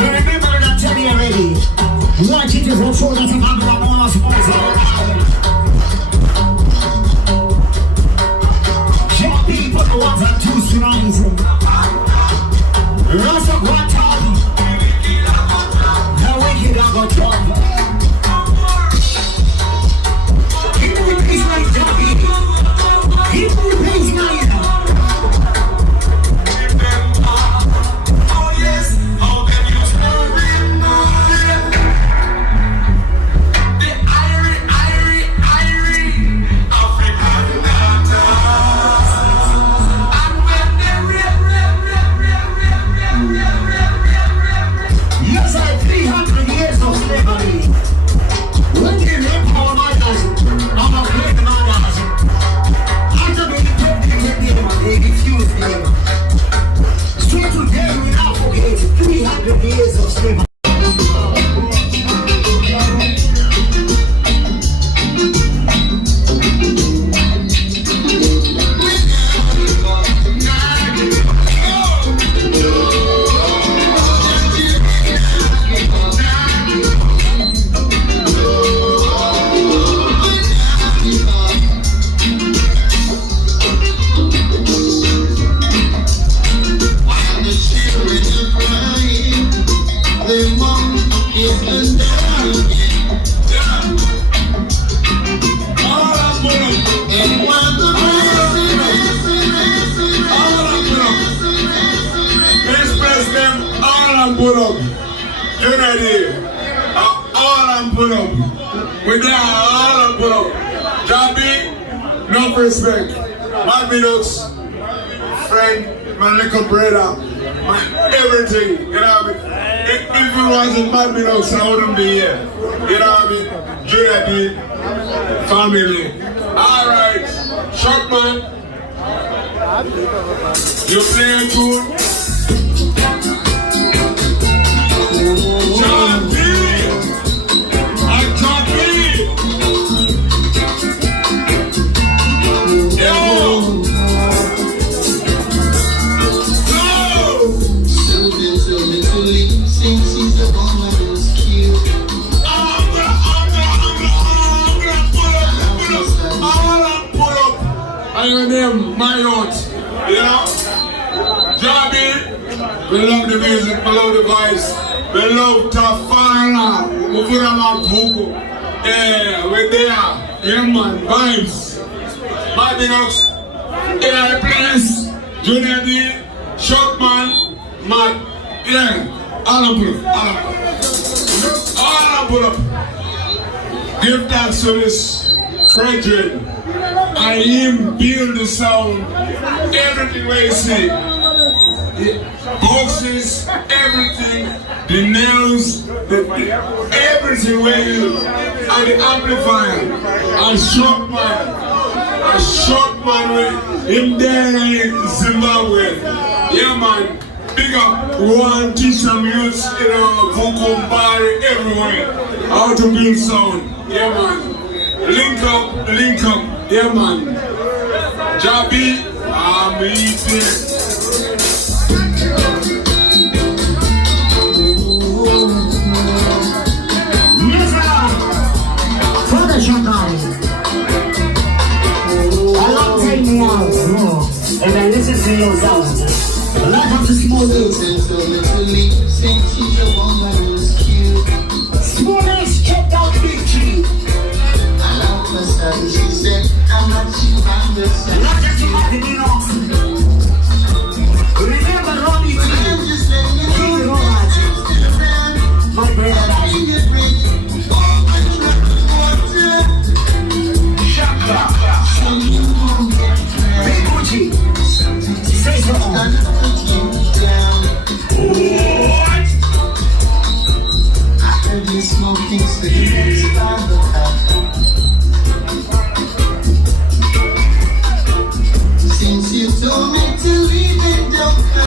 Remember that tell you already. Watch it is also that's a Babylon on us. Short people, the ones that choose to rise. Rasa Guatari. How wicked I got trouble. Keep the peace like Johnny. Keep the peace like respect, my minutes, friend, my little brother, my everything, you know what I mean? If it wasn't my minutes, I wouldn't be here, you know what I mean? Junior family. Alright, Shortman, you play a tune? My youth, you know, Jobby, we love the music, we love the vibes, we love Tafara, we put them on Google, yeah, we're there, yeah man, vibes, my minutes, yeah, the place, Junior D, Shortman, Mad, yeah, Hallampullo, give thanks to this brethren. I him build the sound, everything where you see, the boxes, everything, the nails, everything where you, and the amplifier, a Shortman with him there in Zimbabwe. Yeah man, big up, we want to teach some youths, you know, vocal bar everywhere, how to build sound. Yeah man, link up. Yeah man, Jobby, I'm eating. For the Shaka, a long time me out, and I listen to your sound. A lot of the small days. Small days, check out Big Tree. She said, I'm not too understand. Not that you have it in off. Remember Roddie, King Roddie, my brother. Shaka, Big Gucci, say so. What? I heard you smoking cigarettes by the